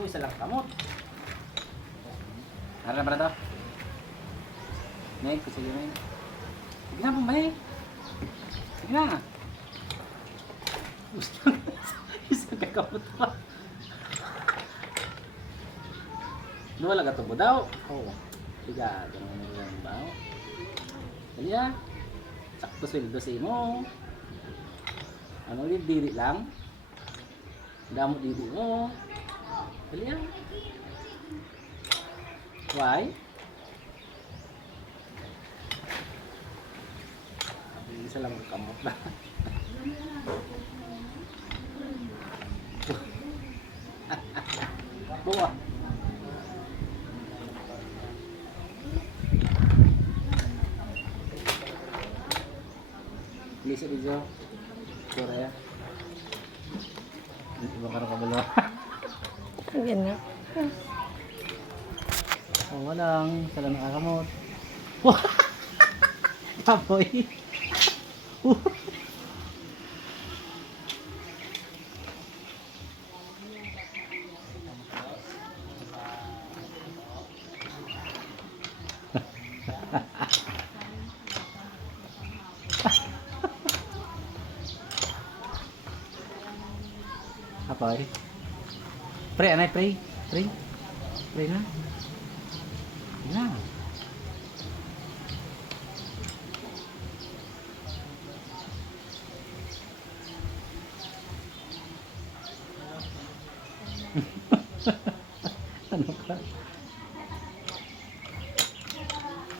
Isa lang kamot. Harap na to. Meg, sige Meg. Sige na, Meg. Sige na. Gusto isa kakamot pa. Wala ka tubo daw. Oo. Sige, ganun na lang ba? Dali ah. Sakto sweldo sa imo. Ano ulit, diri lang. Damot diri mo. Dali ah. Why? Isa lang kamot na. Buwa. Bisa video. Sure ya. Iba ka na kabalo. Yan na. Oh, walang. Sala nakakamot. Tapoy. Apa eh? Pray, anay, pray. Pray. Pray na. Na. Ano ka?